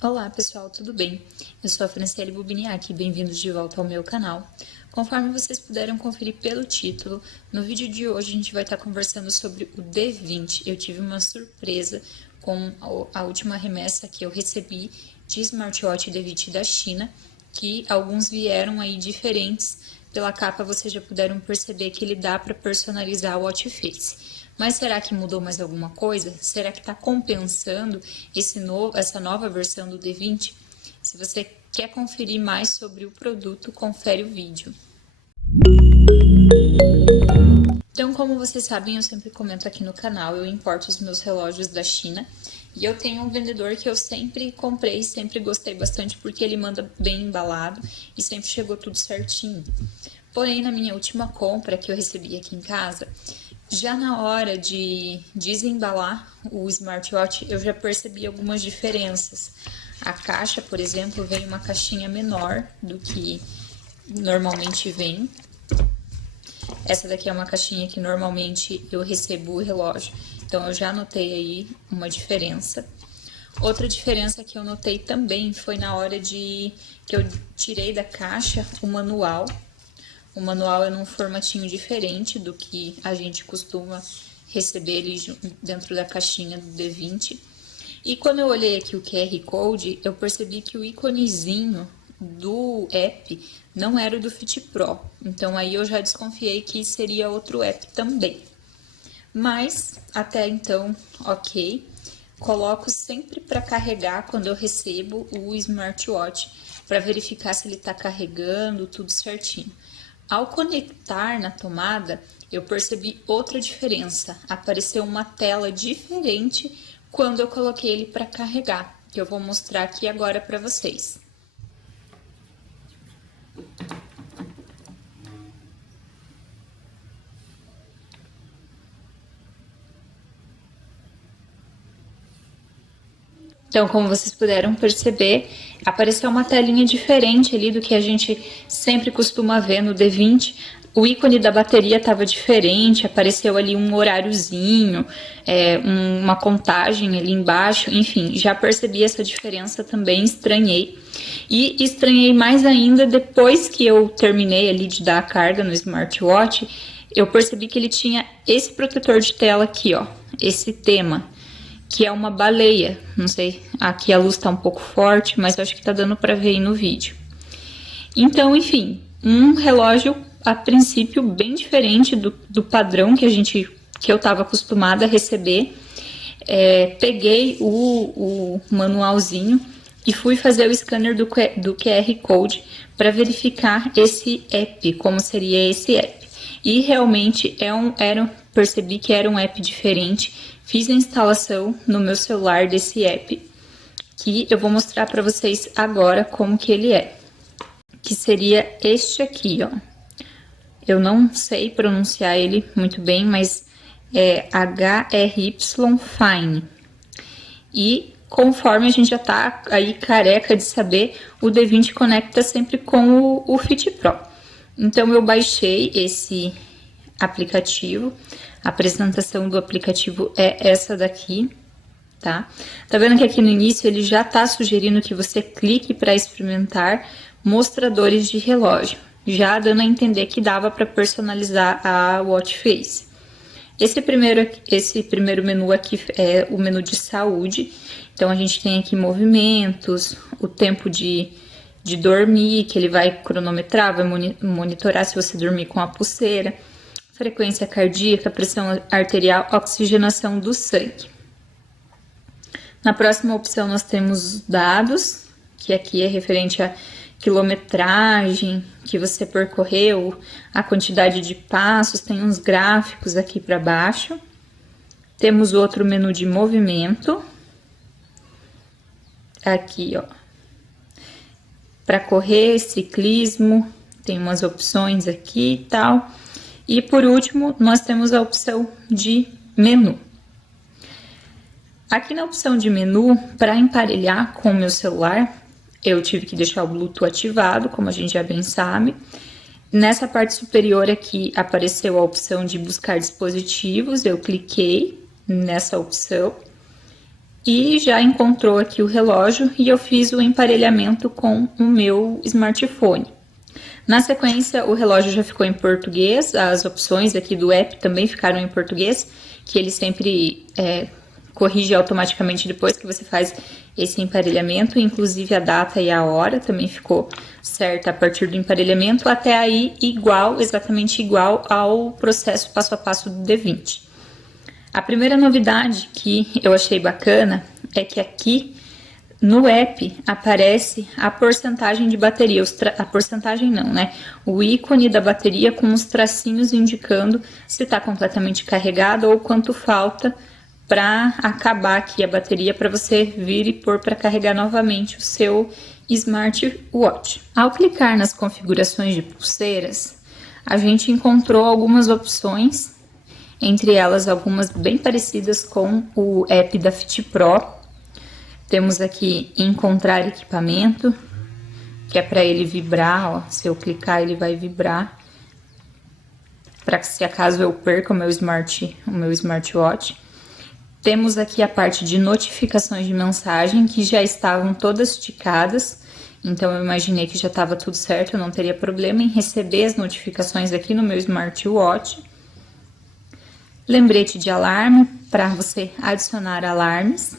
Olá pessoal, tudo bem? Eu sou a Franciele Bubiniak e bem-vindos de volta ao meu canal. Conforme vocês puderam conferir pelo título, no vídeo de hoje a gente vai estar conversando sobre o D20. Eu tive uma surpresa com a última remessa que eu recebi de smartwatch D20 da China, que alguns vieram aí diferentes. Pela capa vocês já puderam perceber que ele dá para personalizar o watch face. Mas será que mudou mais alguma coisa? Será que está compensando essa nova versão do D20? Se você quer conferir mais sobre o produto, confere o vídeo. Então, como vocês sabem, eu sempre comento aqui no canal, eu importo os meus relógios da China. E eu tenho um vendedor que eu sempre comprei, sempre gostei bastante, porque ele manda bem embalado e sempre chegou tudo certinho. Porém, na minha última compra que eu recebi aqui em casa, já na hora de desembalar o smartwatch, eu já percebi algumas diferenças. A caixa, por exemplo, vem uma caixinha menor do que normalmente vem. Essa daqui é uma caixinha que normalmente eu recebo o relógio, então eu já notei aí uma diferença. Outra diferença que eu notei também foi na hora que eu tirei da caixa o manual. O manual é num formatinho diferente do que a gente costuma receber ele dentro da caixinha do D20. E quando eu olhei aqui o QR Code, eu percebi que o íconezinho do app não era o do Fit Pro. Então aí eu já desconfiei que seria outro app também. Mas até então, ok. Coloco sempre para carregar quando eu recebo o smartwatch para verificar se ele está carregando tudo certinho. Ao conectar na tomada, eu percebi outra diferença. Apareceu uma tela diferente quando eu coloquei ele para carregar, que eu vou mostrar aqui agora para vocês. Então, como vocês puderam perceber, apareceu uma telinha diferente ali do que a gente sempre costuma ver no D20. O ícone da bateria estava diferente, apareceu ali um horáriozinho, uma contagem ali embaixo, enfim, já percebi essa diferença também, estranhei. E estranhei mais ainda depois que eu terminei ali de dar a carga no smartwatch, eu percebi que ele tinha esse protetor de tela aqui, ó, esse tema, que é uma baleia. Não sei, aqui a luz tá um pouco forte, mas eu acho que tá dando para ver aí no vídeo. Então, enfim, um relógio a princípio bem diferente do padrão que eu estava acostumada a receber. Peguei o manualzinho e fui fazer o scanner do QR Code para verificar esse app, como seria esse app. E realmente percebi que era um app diferente. Fiz a instalação no meu celular desse app, que eu vou mostrar para vocês agora como que ele é. Que seria este aqui, ó. Eu não sei pronunciar ele muito bem, mas é HRY Fine. E conforme a gente já tá aí careca de saber, o D20 conecta sempre com o Fit Pro. Então eu baixei esse aplicativo. A apresentação do aplicativo é essa daqui, tá? Tá vendo que aqui no início ele já tá sugerindo que você clique para experimentar mostradores de relógio, já dando a entender que dava para personalizar a watch face. Esse primeiro menu aqui é o menu de saúde. Então a gente tem aqui movimentos, o tempo de dormir, que ele vai cronometrar, vai monitorar se você dormir com a pulseira, frequência cardíaca, pressão arterial, oxigenação do sangue. Na próxima opção nós temos dados, que aqui é referente a quilometragem que você percorreu, a quantidade de passos, tem uns gráficos aqui para baixo. Temos outro menu de movimento. Aqui, ó. Para correr, ciclismo, tem umas opções aqui e tal. E por último, nós temos a opção de menu. Aqui na opção de menu, para emparelhar com o meu celular, eu tive que deixar o Bluetooth ativado, como a gente já bem sabe. Nessa parte superior aqui apareceu a opção de buscar dispositivos, eu cliquei nessa opção. e já encontrou aqui o relógio e eu fiz o emparelhamento com o meu smartphone. Na sequência, o relógio já ficou em português, as opções aqui do app também ficaram em português, que ele sempre corrige automaticamente depois que você faz esse emparelhamento, inclusive a data e a hora também ficou certa a partir do emparelhamento, até aí exatamente igual ao processo passo a passo do D20. A primeira novidade que eu achei bacana é que aqui no app aparece a porcentagem de bateria, a porcentagem não, né? O ícone da bateria com os tracinhos indicando se está completamente carregado ou quanto falta para acabar aqui a bateria para você vir e pôr para carregar novamente o seu smartwatch. Ao clicar nas configurações de pulseiras, a gente encontrou algumas opções, entre elas algumas bem parecidas com o app da Fit Pro. Temos aqui encontrar equipamento, que é para ele vibrar, ó. Se eu clicar ele vai vibrar, para que se acaso eu perca o meu smartwatch. Temos aqui a parte de notificações de mensagem, que já estavam todas ticadas, então eu imaginei que já estava tudo certo, eu não teria problema em receber as notificações aqui no meu smartwatch. Lembrete de alarme, para você adicionar alarmes.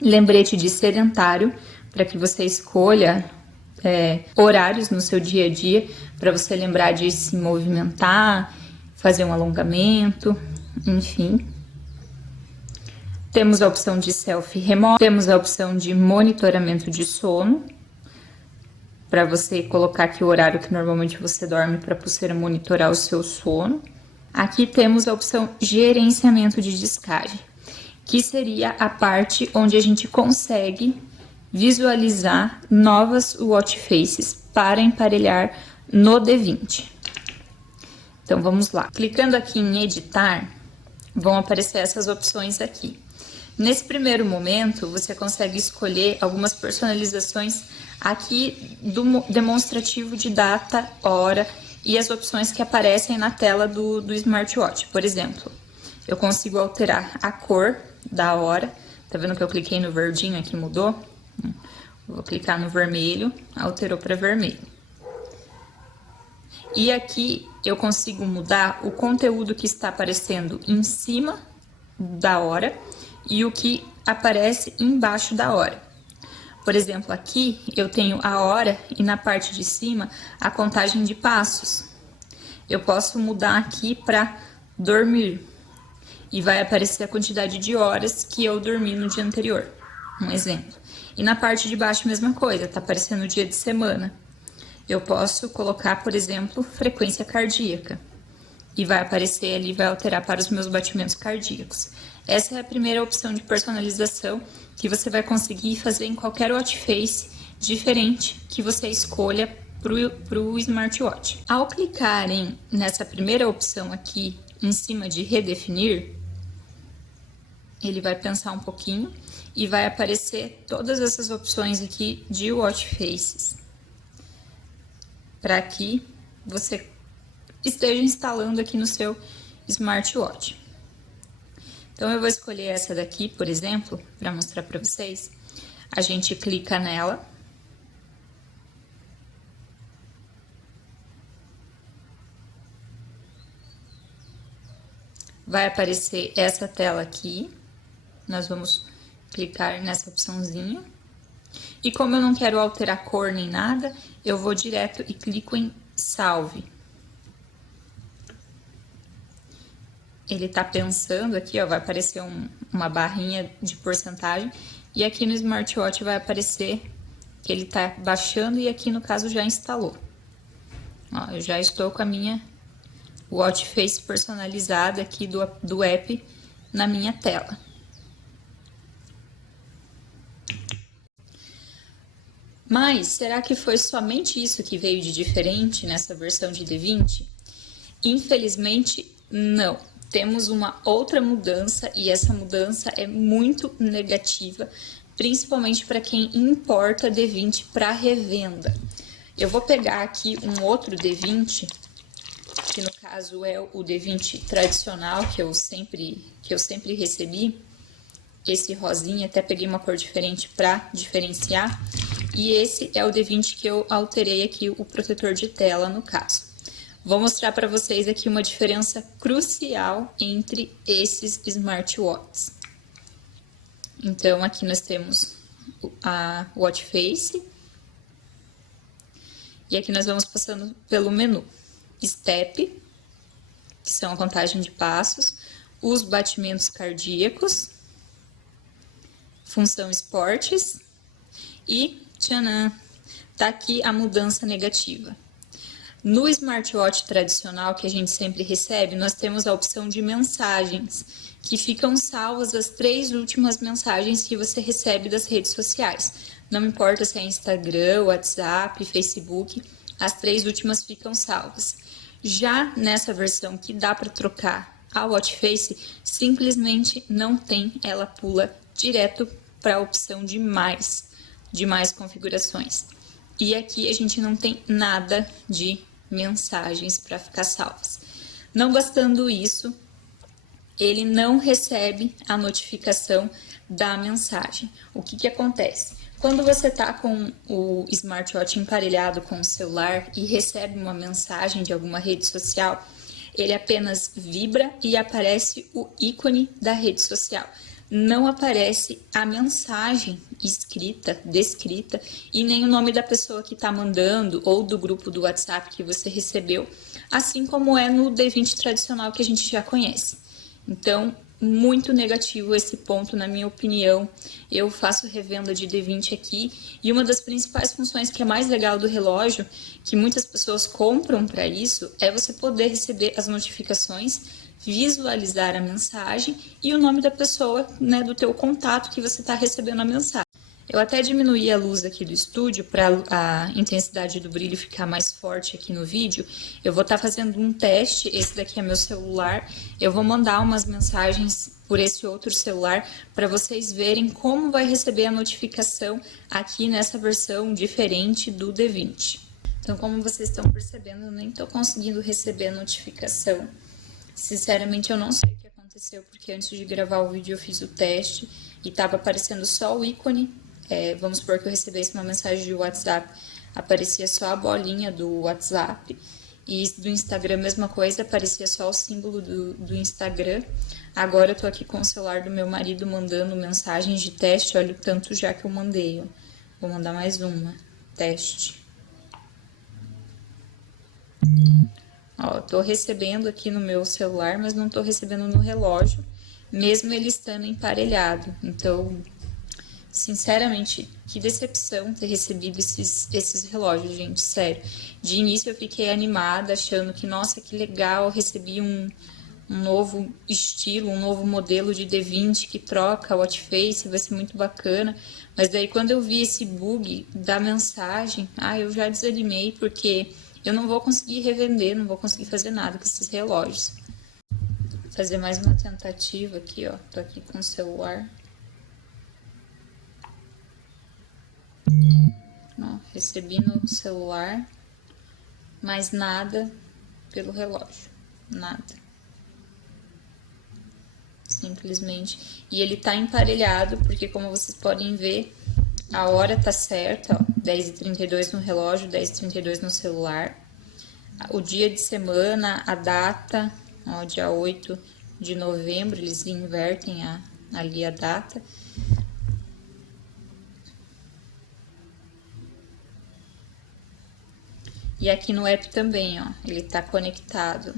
Lembrete de sedentário, para que você escolha horários no seu dia a dia, para você lembrar de se movimentar, fazer um alongamento, enfim. Temos a opção de selfie remoto, temos a opção de monitoramento de sono, para você colocar aqui o horário que normalmente você dorme para a pulseira monitorar o seu sono. Aqui temos a opção gerenciamento de descarte, que seria a parte onde a gente consegue visualizar novas watch faces para emparelhar no D20. Então vamos lá. Clicando aqui em editar, vão aparecer essas opções aqui. Nesse primeiro momento, você consegue escolher algumas personalizações aqui do demonstrativo de data, hora e as opções que aparecem na tela do smartwatch. Por exemplo, eu consigo alterar a cor da hora. Tá vendo que eu cliquei no verdinho aqui, mudou? Vou clicar no vermelho, alterou para vermelho. E aqui eu consigo mudar o conteúdo que está aparecendo em cima da hora e o que aparece embaixo da hora. Por exemplo, aqui eu tenho a hora e na parte de cima a contagem de passos. Eu posso mudar aqui para dormir e vai aparecer a quantidade de horas que eu dormi no dia anterior, um exemplo. E na parte de baixo, mesma coisa, tá aparecendo o dia de semana. Eu posso colocar, por exemplo, frequência cardíaca e vai aparecer ali, vai alterar para os meus batimentos cardíacos. Essa é a primeira opção de personalização que você vai conseguir fazer em qualquer watch face diferente que você escolha para o smartwatch. Ao clicarem nessa primeira opção aqui em cima de redefinir, ele vai pensar um pouquinho e vai aparecer todas essas opções aqui de watch faces, para que você esteja instalando aqui no seu smartwatch. Então eu vou escolher essa daqui, por exemplo, para mostrar para vocês. A gente clica nela. Vai aparecer essa tela aqui. Nós vamos clicar nessa opçãozinha. E como eu não quero alterar cor nem nada, eu vou direto e clico em salve. Ele tá pensando aqui, ó, vai aparecer uma barrinha de porcentagem. E aqui no smartwatch vai aparecer que ele tá baixando e aqui no caso já instalou. Ó, eu já estou com a minha watch face personalizada aqui do app na minha tela. Mas será que foi somente isso que veio de diferente nessa versão de D20? Infelizmente, não. Temos uma outra mudança e essa mudança é muito negativa, principalmente para quem importa D20 para revenda. Eu vou pegar aqui um outro D20, que no caso é o D20 tradicional que eu sempre recebi, esse rosinha, até peguei uma cor diferente para diferenciar. E esse é o D20 que eu alterei aqui, o protetor de tela no caso. Vou mostrar para vocês aqui uma diferença crucial entre esses smartwatches. Então, aqui nós temos a watch face. E aqui nós vamos passando pelo menu. Step, que são a contagem de passos, os batimentos cardíacos, função esportes e, tchanã, tá aqui a mudança negativa. No smartwatch tradicional que a gente sempre recebe, nós temos a opção de mensagens, que ficam salvas as 3 últimas mensagens que você recebe das redes sociais. Não importa se é Instagram, WhatsApp, Facebook, as 3 últimas ficam salvas. Já nessa versão que dá para trocar a watch face, simplesmente não tem, ela pula direto para a opção de mais configurações. E aqui a gente não tem nada de mensagens para ficar salvas. Não bastando isso, ele não recebe a notificação da mensagem. O que acontece? Quando você está com o smartwatch emparelhado com o celular e recebe uma mensagem de alguma rede social, ele apenas vibra e aparece o ícone da rede social. Não aparece a mensagem escrita, descrita, e nem o nome da pessoa que está mandando ou do grupo do WhatsApp que você recebeu, assim como é no D20 tradicional que a gente já conhece. Então, muito negativo esse ponto, na minha opinião. Eu faço revenda de D20 aqui e uma das principais funções que é mais legal do relógio, que muitas pessoas compram para isso, é você poder receber as notificações, visualizar a mensagem e o nome da pessoa, né, do teu contato que você está recebendo a mensagem. Eu até diminuí a luz aqui do estúdio para a intensidade do brilho ficar mais forte aqui no vídeo. Eu vou estar fazendo um teste, esse daqui é meu celular, eu vou mandar umas mensagens por esse outro celular para vocês verem como vai receber a notificação aqui nessa versão diferente do D20. Então, como vocês estão percebendo, eu nem estou conseguindo receber a notificação. Sinceramente, eu não sei o que aconteceu, porque antes de gravar o vídeo eu fiz o teste e estava aparecendo só o ícone. Vamos supor que eu recebesse uma mensagem de WhatsApp, aparecia só a bolinha do WhatsApp. E do Instagram, mesma coisa, aparecia só o símbolo do Instagram. Agora eu tô aqui com o celular do meu marido mandando mensagens de teste. Olha o tanto já que eu mandei, ó. Vou mandar mais uma. Teste. Ó, tô recebendo aqui no meu celular, mas não tô recebendo no relógio, mesmo ele estando emparelhado. Então, sinceramente, que decepção ter recebido esses relógios, gente, sério. De início eu fiquei animada, achando que, nossa, que legal, recebi um novo estilo, um novo modelo de D20 que troca a watch face, vai ser muito bacana. Mas daí quando eu vi esse bug da mensagem, eu já desanimei, porque eu não vou conseguir revender, não vou conseguir fazer nada com esses relógios. Vou fazer mais uma tentativa aqui, ó. Tô aqui com o celular. Ó, recebi no celular, mas nada pelo relógio. Nada. Simplesmente. E ele tá emparelhado, porque como vocês podem ver, a hora tá certa, ó, 10h32 no relógio, 10h32 no celular. O dia de semana, a data, ó, dia 8 de novembro, eles invertem ali a data. E aqui no app também, ó, ele tá conectado.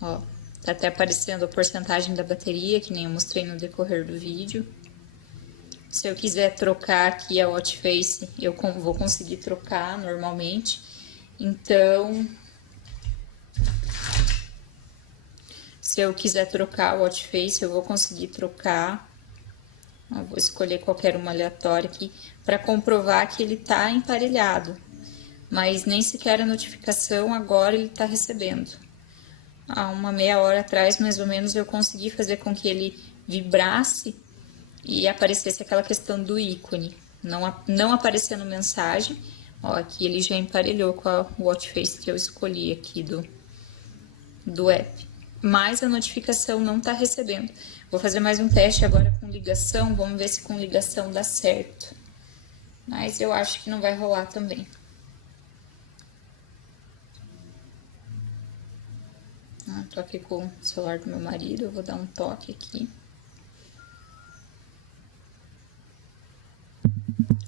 Ó, tá até aparecendo a porcentagem da bateria, que nem eu mostrei no decorrer do vídeo. Se eu quiser trocar aqui a watch face, eu vou conseguir trocar normalmente. Então, se eu quiser trocar a watch face, eu vou conseguir trocar. Eu vou escolher qualquer uma aleatória aqui para comprovar que ele tá emparelhado. Mas nem sequer a notificação agora ele tá recebendo. Há uma meia hora atrás, mais ou menos, eu consegui fazer com que ele vibrasse e aparecesse aquela questão do ícone, não aparecendo mensagem. Ó, aqui ele já emparelhou com a watch face que eu escolhi aqui do app. Mas a notificação não tá recebendo. Vou fazer mais um teste agora com ligação, vamos ver se com ligação dá certo. Mas eu acho que não vai rolar também. Tô aqui com o celular do meu marido, eu vou dar um toque aqui.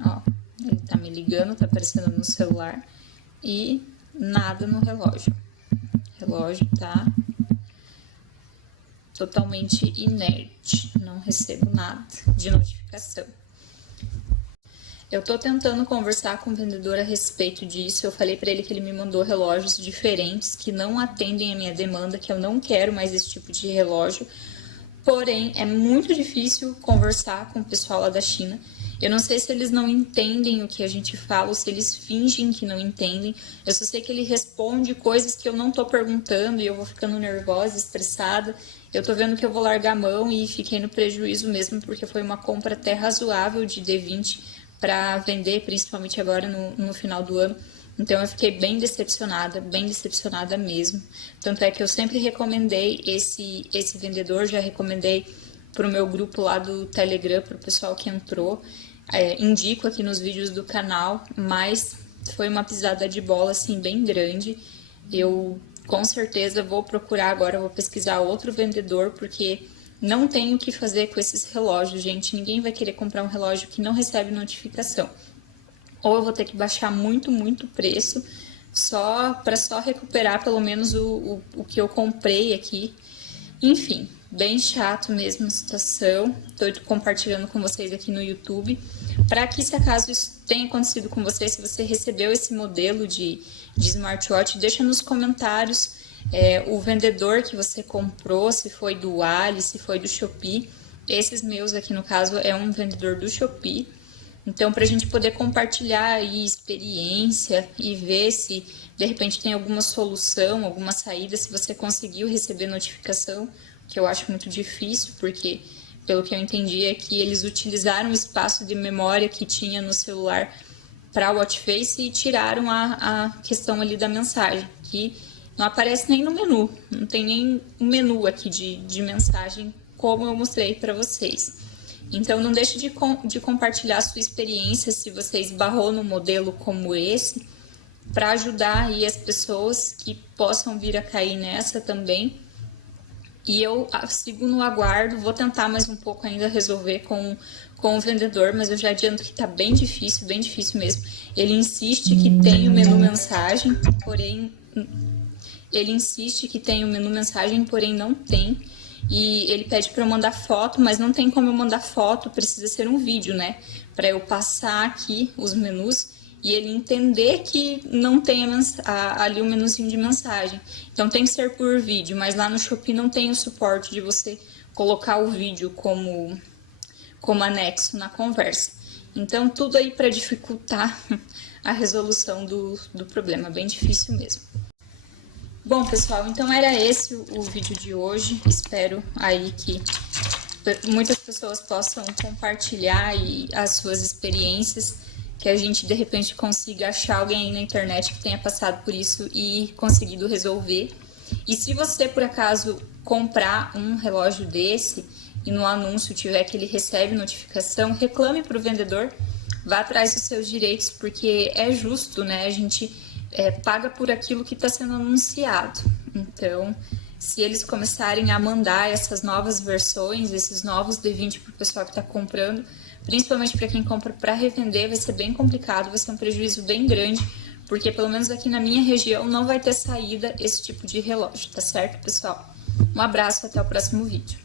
Ó, ele tá me ligando, tá aparecendo no celular e nada no relógio. O relógio tá totalmente inerte, não recebo nada de notificação. Eu tô tentando conversar com o vendedor a respeito disso. Eu falei para ele que ele me mandou relógios diferentes que não atendem a minha demanda, que eu não quero mais esse tipo de relógio. Porém, é muito difícil conversar com o pessoal lá da China. Eu não sei se eles não entendem o que a gente fala ou se eles fingem que não entendem. Eu só sei que ele responde coisas que eu não tô perguntando e eu vou ficando nervosa, estressada. Eu tô vendo que eu vou largar a mão e fiquei no prejuízo mesmo, porque foi uma compra até razoável de D20 para vender, principalmente agora no final do ano. Então eu fiquei bem decepcionada mesmo. Tanto é que eu sempre recomendei esse vendedor, já recomendei para o meu grupo lá do Telegram, para o pessoal que entrou. Indico aqui nos vídeos do canal, mas foi uma pisada de bola assim bem grande. Eu com certeza vou procurar agora, vou pesquisar outro vendedor, porque não tem o que fazer com esses relógios, gente. Ninguém vai querer comprar um relógio que não recebe notificação. Ou eu vou ter que baixar muito o preço para recuperar pelo menos o que eu comprei aqui. Enfim, bem chato mesmo a situação. Estou compartilhando com vocês aqui no YouTube. Para que, se acaso isso tenha acontecido com você, se você recebeu esse modelo de smartwatch, deixa nos comentários o vendedor que você comprou, se foi do Ali, se foi do Shopee. Esses meus aqui, no caso, é um vendedor do Shopee. Então, para a gente poder compartilhar aí experiência e ver se de repente tem alguma solução, alguma saída, se você conseguiu receber notificação, que eu acho muito difícil, porque pelo que eu entendi é que eles utilizaram o espaço de memória que tinha no celular para o Watch Face e tiraram a questão ali da mensagem, que não aparece nem no menu, não tem nem um menu aqui de mensagem como eu mostrei para vocês. Então, não deixe de compartilhar a sua experiência se você esbarrou num modelo como esse, para ajudar aí as pessoas que possam vir a cair nessa também. E eu sigo no aguardo, vou tentar mais um pouco ainda resolver com o vendedor, mas eu já adianto que tá bem difícil mesmo. Ele insiste que tem o menu mensagem, porém não tem. E ele pede para eu mandar foto, mas não tem como eu mandar foto, precisa ser um vídeo, né? Para eu passar aqui os menus e ele entender que não tem ali o menuzinho de mensagem. Então tem que ser por vídeo, mas lá no Shopee não tem o suporte de você colocar o vídeo como anexo na conversa. Então tudo aí para dificultar a resolução do problema, bem difícil mesmo. Bom, pessoal, então era esse o vídeo de hoje. Espero aí que muitas pessoas possam compartilhar aí as suas experiências, que a gente de repente consiga achar alguém aí na internet que tenha passado por isso e conseguido resolver. E se você por acaso comprar um relógio desse e no anúncio tiver que ele recebe notificação, reclame para o vendedor, vá atrás dos seus direitos, porque é justo, né? A gente paga por aquilo que está sendo anunciado. Então, se eles começarem a mandar essas novas versões, esses novos D20 para o pessoal que está comprando, principalmente para quem compra para revender, vai ser bem complicado, vai ser um prejuízo bem grande, porque pelo menos aqui na minha região não vai ter saída esse tipo de relógio, tá certo, pessoal? Um abraço, até o próximo vídeo.